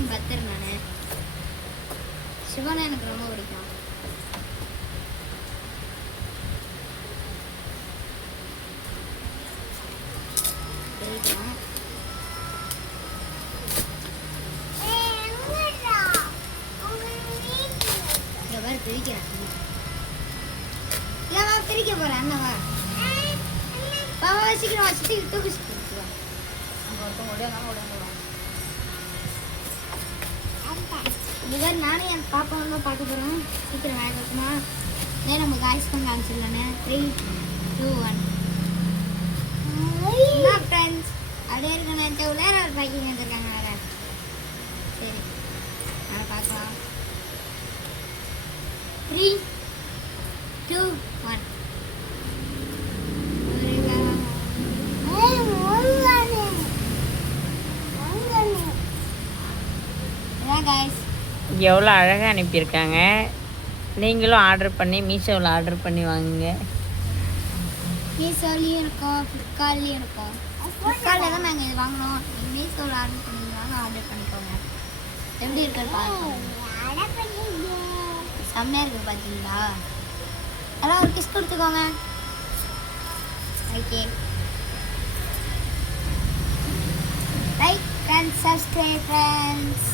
Fan பத்தர் நான். சிவனா எனக்கு ரொம்ப பிடிக்கும். பிரிக்கிறேன். இல்லவா பிரிக்க போறேன். அண்ணவா பாவா சீக்கிரம் வச்சுட்டு தூக்கி வச்சுட்டு இவர் நானும் என் பாப்பா வந்து பார்க்க போகிறோம். சீக்கிரம் வேகமா நம்ம காய்ஸ் பண்ண காமிச்சிடலானே. 3, 2, 1 என்ன ஃப்ரெண்ட்ஸ் அப்படியே இருக்க நினச்சா வேற ஒரு பேக்கிங் வச்சுருக்காங்க வேற. சரி நான் பார்க்கலாம். 3, 2, 1 எவ்வளோ அழகாக அனுப்பியிருக்காங்க. நீங்களும் ஆர்டர் பண்ணி மீஷோவில் ஆர்டர் பண்ணி வாங்குங்க. மீஷோலையும் இருக்கோம், ஃப்ளிப்கார்ட்லேயும் இருக்கோம். ஃப்ளிப்கார்ட்டில் தான் நாங்கள் இது வாங்கினோம். மீஷோவில் ஆர்டர் பண்ணிங்களாங்க ஆர்டர் பண்ணிக்கோங்க. எப்படி இருக்குன்னு பார்க்கணும். செம்மையாக இருக்குது பார்த்தீங்களா? எல்லாம் ஒரு கிஸ் கொடுத்துக்கோங்க. Okay, like and subscribe friends.